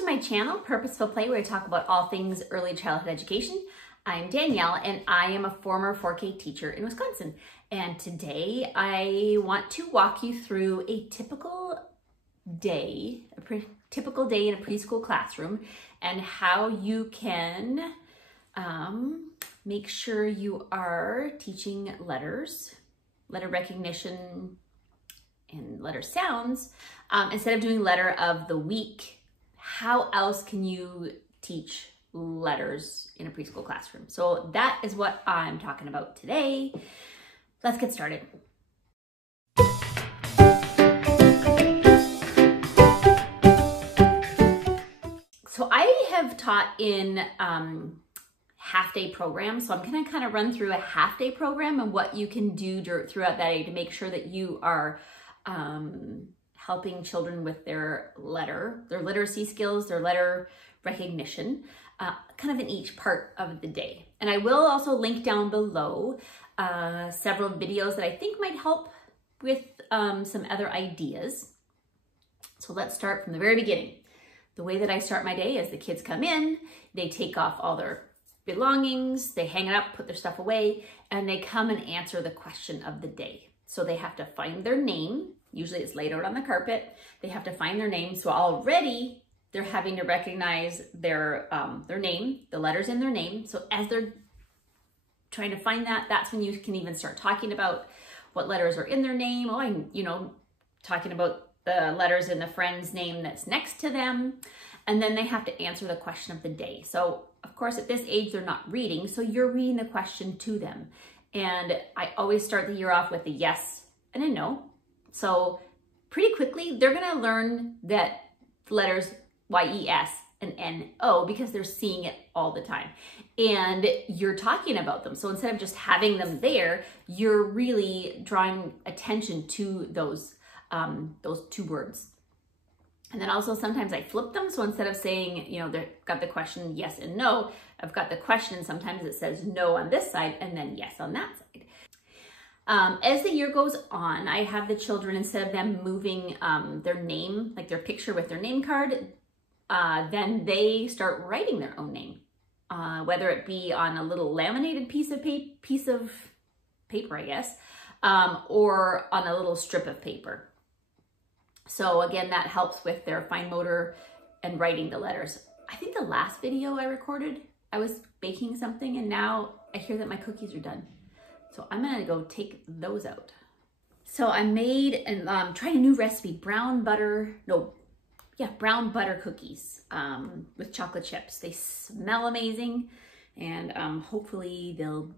to my channel, Purposeful Play, where I talk about all things early childhood education. I'm Danielle, and I am a former 4K teacher in Wisconsin. And today I want to walk you through a typical day in a preschool classroom, and how you can make sure you are teaching letters, letter recognition, and letter sounds. Instead of doing letter of the week, how else can you teach letters in a preschool classroom? So that is what I'm talking about today. Let's get started. So I have taught in half-day programs, so I'm gonna kind of run through a half-day program and what you can do throughout that day to make sure that you are helping children with their literacy skills, their letter recognition, kind of in each part of the day. And I will also link down below several videos that I think might help with some other ideas. So let's start from the very beginning. The way that I start my day is the kids come in, they take off all their belongings, they hang it up, put their stuff away, and they come and answer the question of the day. So they have to find their name. Usually it's laid out on the carpet. They have to find their name. So already they're having to recognize their name, the letters in their name. So as they're trying to find that, that's when you can even start talking about what letters are in their name. Oh, I'm, talking about the letters in the friend's name that's next to them. And then they have to answer the question of the day. So of course, at this age, they're not reading. So you're reading the question to them. And I always start the year off with a yes and a no. So pretty quickly, they're gonna learn that letters Y-E-S and N-O because they're seeing it all the time. And you're talking about them. So instead of just having them there, you're really drawing attention to those two words. And then also sometimes I flip them. So instead of saying, they've got the question yes and no, I've got the question. Sometimes it says no on this side and then yes on that side. As the year goes on, I have the children, instead of them moving their name, like their picture with their name card, then they start writing their own name, whether it be on a little laminated piece of paper, I guess, or on a little strip of paper. So again, that helps with their fine motor and writing the letters. I think the last video I recorded, I was baking something, and now I hear that my cookies are done. So I'm gonna go take those out. So I made and tried a new recipe, brown butter cookies with chocolate chips. They smell amazing, and hopefully they'll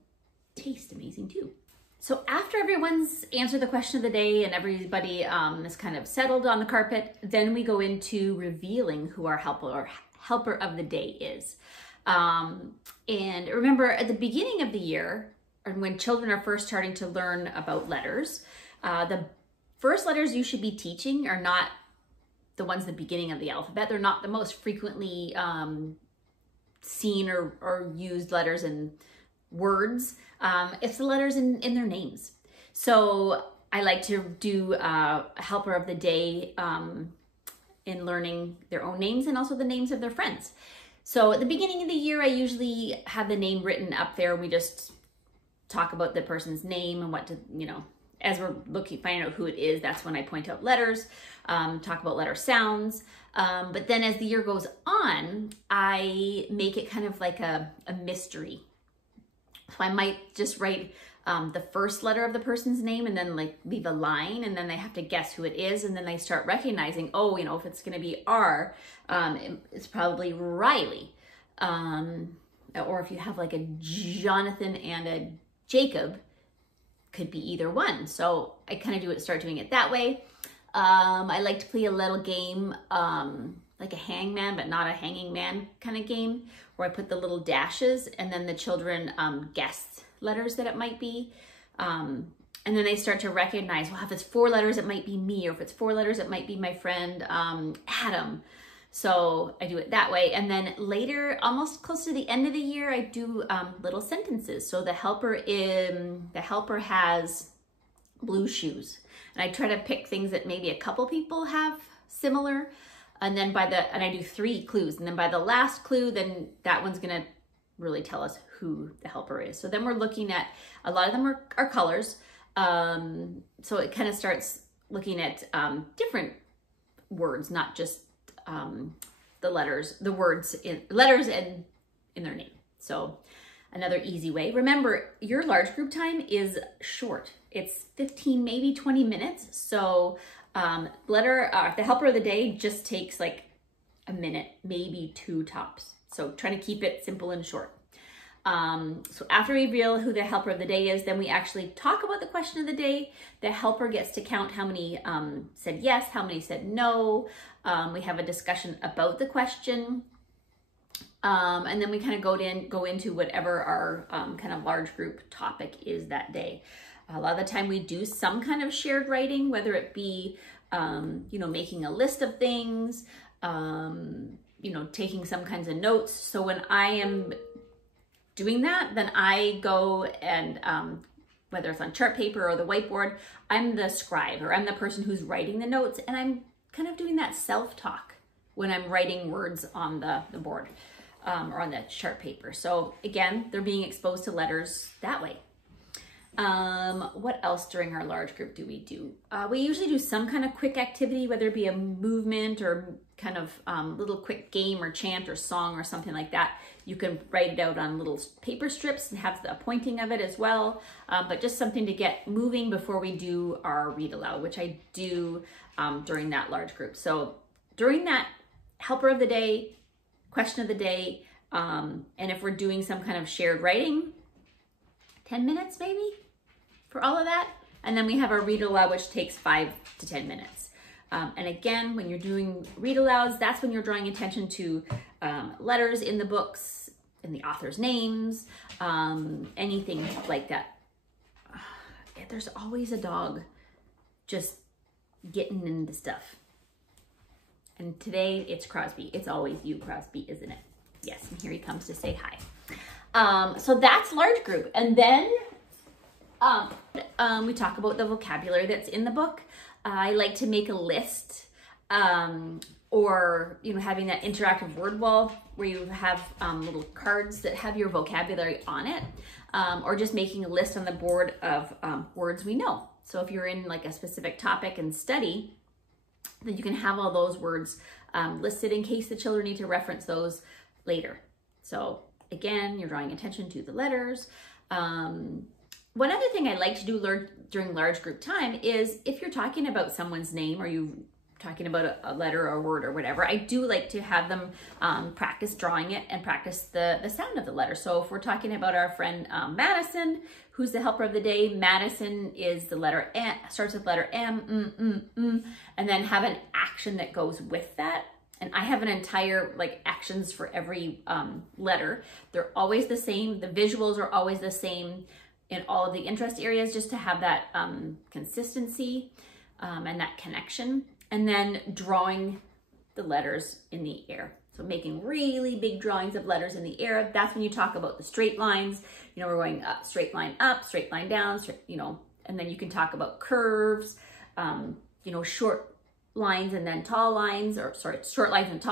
taste amazing too. So after everyone's answered the question of the day and everybody is kind of settled on the carpet, then we go into revealing who our helper of the day is. And remember, at the beginning of the year, or when children are first starting to learn about letters, the first letters you should be teaching are not the ones at the beginning of the alphabet. They're not the most frequently seen or used letters in words. It's the letters in their names. So I like to do a helper of the day in learning their own names and also the names of their friends. So at the beginning of the year, I usually have the name written up there. We just talk about the person's name and what to, as we're finding out who it is, that's when I point out letters, talk about letter sounds. But then as the year goes on, I make it kind of like a mystery. So I might just write the first letter of the person's name and then leave a line, and then they have to guess who it is. And then they start recognizing, oh, if it's going to be R, it's probably Riley. Or if you have like a Jonathan and a Jacob, could be either one. So I kind of start doing it that way. I like to play a little game, like a hangman, but not a hanging man kind of game, where I put the little dashes and then the children guess letters that it might be. And then they start to recognize, well, if it's 4 letters, it might be me, or if it's 4 letters, it might be my friend Adam. So I do it that way. And then later, almost close to the end of the year, I do little sentences. So the helper has blue shoes. And I try to pick things that maybe a couple people have similar. And then and I do 3 clues. And then by the last clue, then that one's gonna really tell us who the helper is. So then we're looking at, a lot of them are colors. So it kind of starts looking at different words, not just the letters, the words letters in their name. So another easy way. Remember, your large group time is short. It's 15, maybe 20 minutes. So the helper of the day just takes like a minute, maybe 2 tops. So trying to keep it simple and short. So after we reveal who the helper of the day is, then we actually talk about the question of the day. The helper gets to count how many said yes, how many said no. We have a discussion about the question. And then we kind of go into whatever our kind of large group topic is that day. A lot of the time we do some kind of shared writing, whether it be, making a list of things, taking some kinds of notes. So when I am doing that, then I go and, whether it's on chart paper or the whiteboard, I'm the scribe, or I'm the person who's writing the notes, and I'm kind of doing that self-talk when I'm writing words on the board or on the chart paper. So again, they're being exposed to letters that way. What else during our large group do we do? We usually do some kind of quick activity, whether it be a movement or kind of little quick game or chant or song or something like that. You can write it out on little paper strips and have the pointing of it as well, but just something to get moving before we do our read aloud, which I do during that large group. So during that helper of the day, question of the day, and if we're doing some kind of shared writing, 10 minutes maybe for all of that. And then we have our read aloud, which takes 5 to 10 minutes. And again, when you're doing read alouds, that's when you're drawing attention to letters in the books, in the author's names, anything like that. There's always a dog just getting into stuff. And today it's Crosby. It's always you, Crosby, isn't it? Yes, and here he comes to say hi. So that's large group. And then we talk about the vocabulary that's in the book. I like to make a list, or having that interactive word wall where you have little cards that have your vocabulary on it, or just making a list on the board of words we know. So if you're in like a specific topic and study, then you can have all those words listed in case the children need to reference those later. So again, you're drawing attention to the letters. One other thing I like to do during large group time is if you're talking about someone's name or you're talking about a letter or a word or whatever, I do like to have them practice drawing it and practice the sound of the letter. So if we're talking about our friend Madison, who's the helper of the day, Madison is the letter M, starts with letter M, and then have an action that goes with that. And I have an entire actions for every letter. They're always the same. The visuals are always the same in all of the interest areas, just to have that consistency and that connection. And then drawing the letters in the air. So making really big drawings of letters in the air. That's when you talk about the straight lines. We're going up, straight line down, and then you can talk about curves, short lines and then tall lines, or sorry, short lines and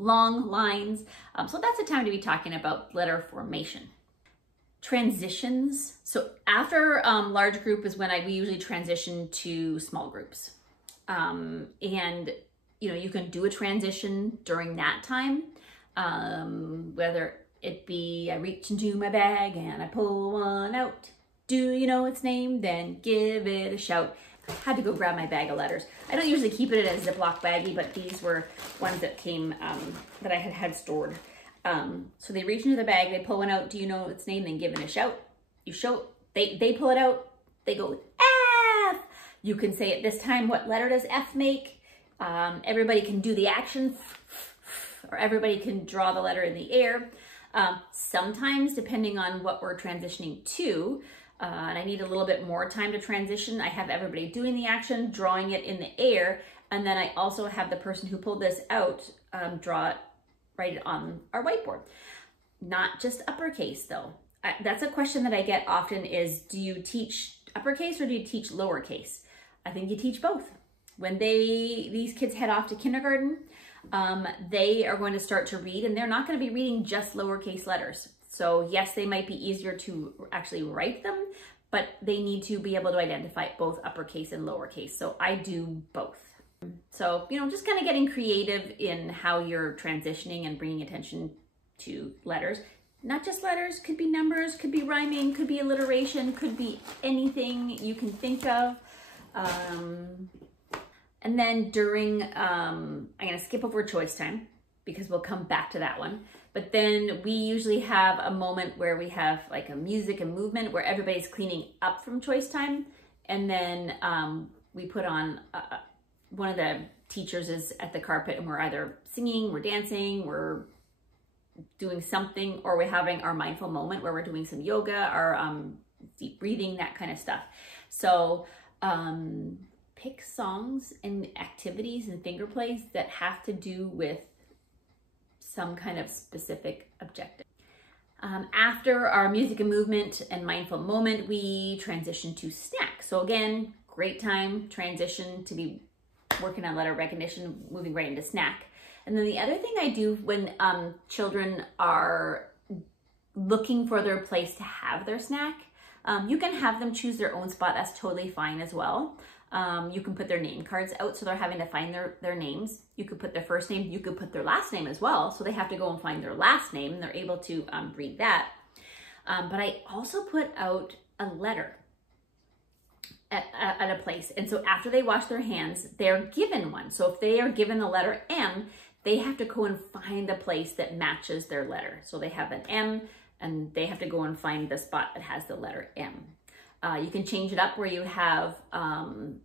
long lines. So that's the time to be talking about letter formation. Transitions. So after large group is when we usually transition to small groups. And you can do a transition during that time, whether it be I reach into my bag and I pull one out. Do you know its name? Then give it a shout. I had to go grab my bag of letters. I don't usually keep it in a Ziploc baggie, but these were ones that came that I had stored. So they reach into the bag, they pull one out. Do you know its name? Then give it a shout. You show, they pull it out. They go F. You can say at this time, what letter does F make? Everybody can do the action, or everybody can draw the letter in the air. Sometimes, depending on what we're transitioning to, and I need a little bit more time to transition, I have everybody doing the action, drawing it in the air, and then I also have the person who pulled this out write it on our whiteboard. Not just uppercase though. That's a question that I get often is, do you teach uppercase or do you teach lowercase? I think you teach both. When these kids head off to kindergarten, they are going to start to read, and they're not going to be reading just lowercase letters. So yes, they might be easier to actually write them, but they need to be able to identify both uppercase and lowercase. So I do both. So, you know, just kind of getting creative in how you're transitioning and bringing attention to letters. Not just letters, could be numbers, could be rhyming, could be alliteration, could be anything you can think of. And then during, I'm gonna skip over choice time because we'll come back to that one. But then we usually have a moment where we have like a music and movement where everybody's cleaning up from choice time. And then we put on, one of the teachers is at the carpet and we're either singing, we're dancing, we're doing something, or we're having our mindful moment where we're doing some yoga or deep breathing, that kind of stuff. So pick songs and activities and finger plays that have to do with some kind of specific objective. After our music and movement and mindful moment, we transition to snack. So again, great time transition to be working on letter recognition, moving right into snack. And then the other thing I do when children are looking for their place to have their snack, you can have them choose their own spot. That's totally fine as well. You can put their name cards out so they're having to find their names. You could put their first name, you could put their last name as well. So they have to go and find their last name and they're able to read that. But I also put out a letter at a place. And so after they wash their hands, they're given one. So if they are given the letter M, they have to go and find the place that matches their letter. So they have an M and they have to go and find the spot that has the letter M. You can change it up where you have an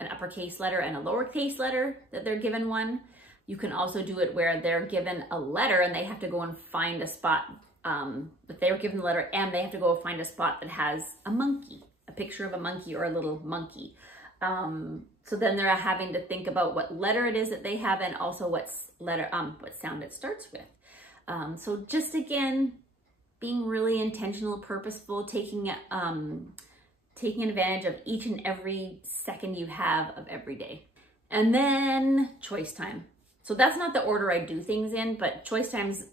uppercase letter and a lowercase letter that they're given one. You can also do it where they're given a letter and they have to go and find a spot. If they were given the letter M, they have to go find a spot that has a monkey, a picture of a monkey or a little monkey. So then they're having to think about what letter it is that they have and also what sound it starts with. So just again, being really intentional, purposeful, taking advantage of each and every second you have of every day. And then choice time. So that's not the order I do things in, but choice time's,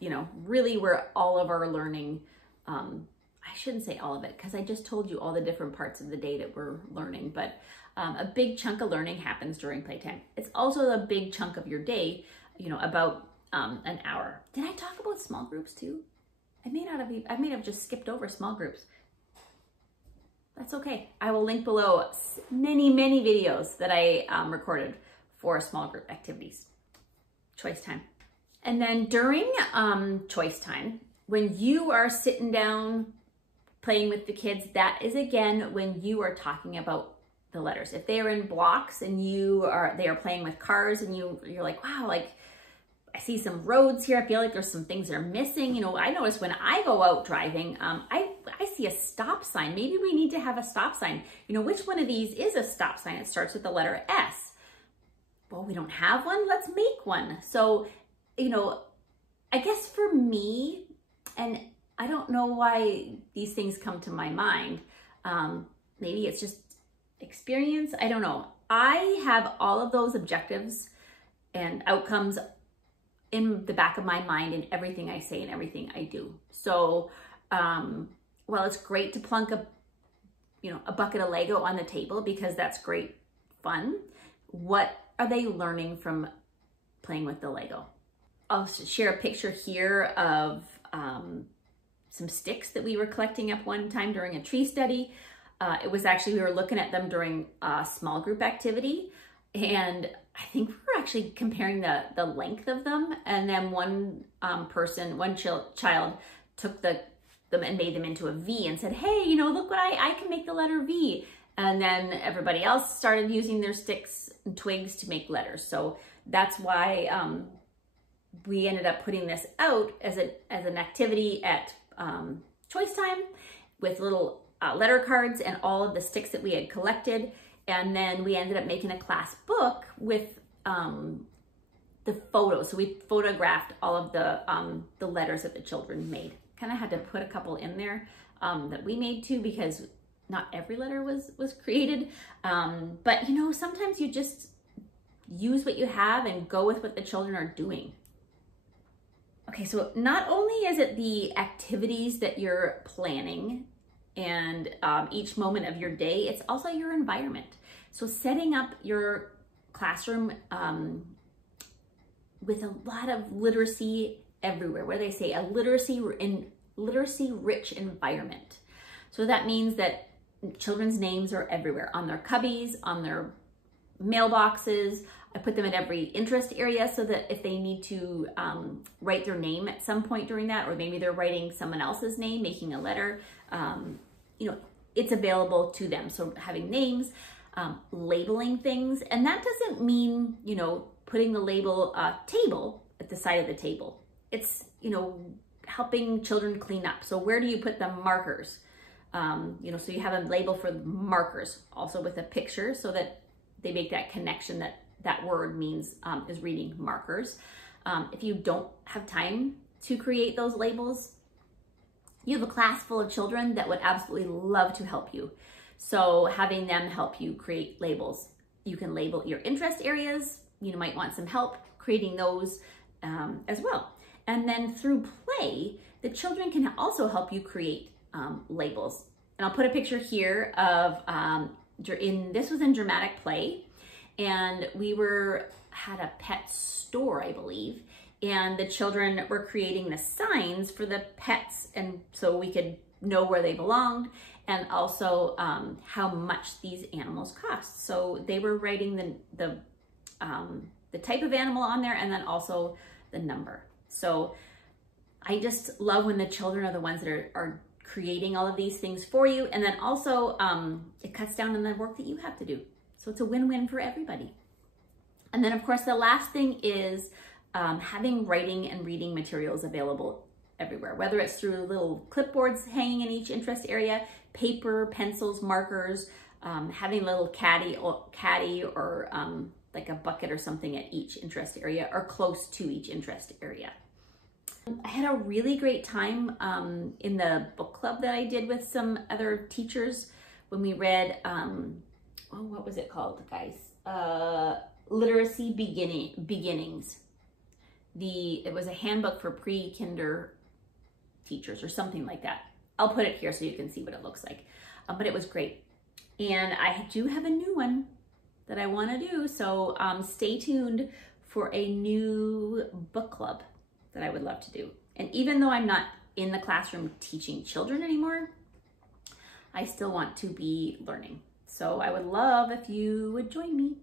you know, really where all of our learning, I shouldn't say all of it because I just told you all the different parts of the day that we're learning, but a big chunk of learning happens during playtime. It's also a big chunk of your day, you know, about an hour. Did I talk about small groups too? I may have just skipped over small groups. That's okay. I will link below many, many videos that I recorded for small group activities. Choice time. And then during choice time, when you are sitting down playing with the kids, that is again when you are talking about the letters. If they are in blocks and they are playing with cars and you're like, wow, like I see some roads here. I feel like there's some things that are missing. You know, I notice when I go out driving, I see a stop sign. Maybe we need to have a stop sign. You know, which one of these is a stop sign? It starts with the letter S. Well, we don't have one. Let's make one. So, you know, I guess for me, and I don't know why these things come to my mind. Maybe it's just experience. I don't know. I have all of those objectives and outcomes in the back of my mind in everything I say and everything I do. So, well, it's great to plunk a bucket of Lego on the table because that's great fun. What are they learning from playing with the Lego? I'll share a picture here of some sticks that we were collecting up one time during a tree study. It was actually, we were looking at them during a small group activity, and I think we were actually comparing the length of them, and then one child took them and made them into a V and said, hey, you know, look what I can make the letter V. And then everybody else started using their sticks and twigs to make letters. So that's why we ended up putting this out as an activity at choice time with little letter cards and all of the sticks that we had collected. And then we ended up making a class book with the photos. So we photographed all of the letters that the children made. Kind of had to put a couple in there that we made too, because not every letter was created. But you know, sometimes you just use what you have and go with what the children are doing. Okay, so not only is it the activities that you're planning and each moment of your day, it's also your environment. So setting up your classroom with a lot of literacy everywhere. What do they say? A literacy-rich environment. So that means that children's names are everywhere, on their cubbies, on their mailboxes. I put them in every interest area so that if they need to write their name at some point during that, or maybe they're writing someone else's name, making a letter, you know, it's available to them. So having names, labeling things, and that doesn't mean, you know, putting the label table at the side of the table. It's, you know, helping children clean up. So where do you put the markers? You know, so you have a label for markers, also with a picture, so that they make that connection that that word means is reading markers. If you don't have time to create those labels, you have a class full of children that would absolutely love to help you. So having them help you create labels. You can label your interest areas. You might want some help creating those as well. And then through play, the children can also help you create labels. And I'll put a picture here of, this was in Dramatic Play, and we had a pet store, I believe, and the children were creating the signs for the pets, and so we could know where they belonged, and also how much these animals cost. So they were writing the type of animal on there, and then also the number. So I just love when the children are the ones that are creating all of these things for you. And then also it cuts down on the work that you have to do. So it's a win-win for everybody. And then of course, the last thing is having writing and reading materials available everywhere, whether it's through little clipboards hanging in each interest area, paper, pencils, markers, having a little caddy or like a bucket or something at each interest area or close to each interest area. I had a really great time in the book club that I did with some other teachers when we read, what was it called, guys? Literacy Beginnings. It was a handbook for pre-kinder teachers or something like that. I'll put it here so you can see what it looks like. But it was great. And I do have a new one that I want to do. So stay tuned for a new book club that I would love to do. And even though I'm not in the classroom teaching children anymore, I still want to be learning. So I would love if you would join me.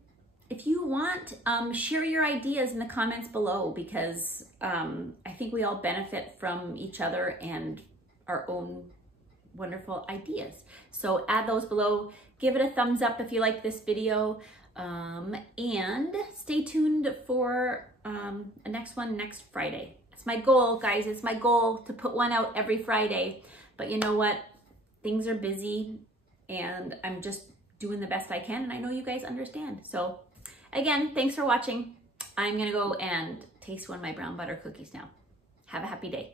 If you want, share your ideas in the comments below, because I think we all benefit from each other and our own wonderful ideas. So add those below. Give it a thumbs up if you like this video. And stay tuned for a next one next Friday. It's my goal, guys. It's my goal to put one out every Friday. But you know what? Things are busy and I'm just doing the best I can, and I know you guys understand. So again, thanks for watching. I'm gonna go and taste one of my brown butter cookies now. Have a happy day.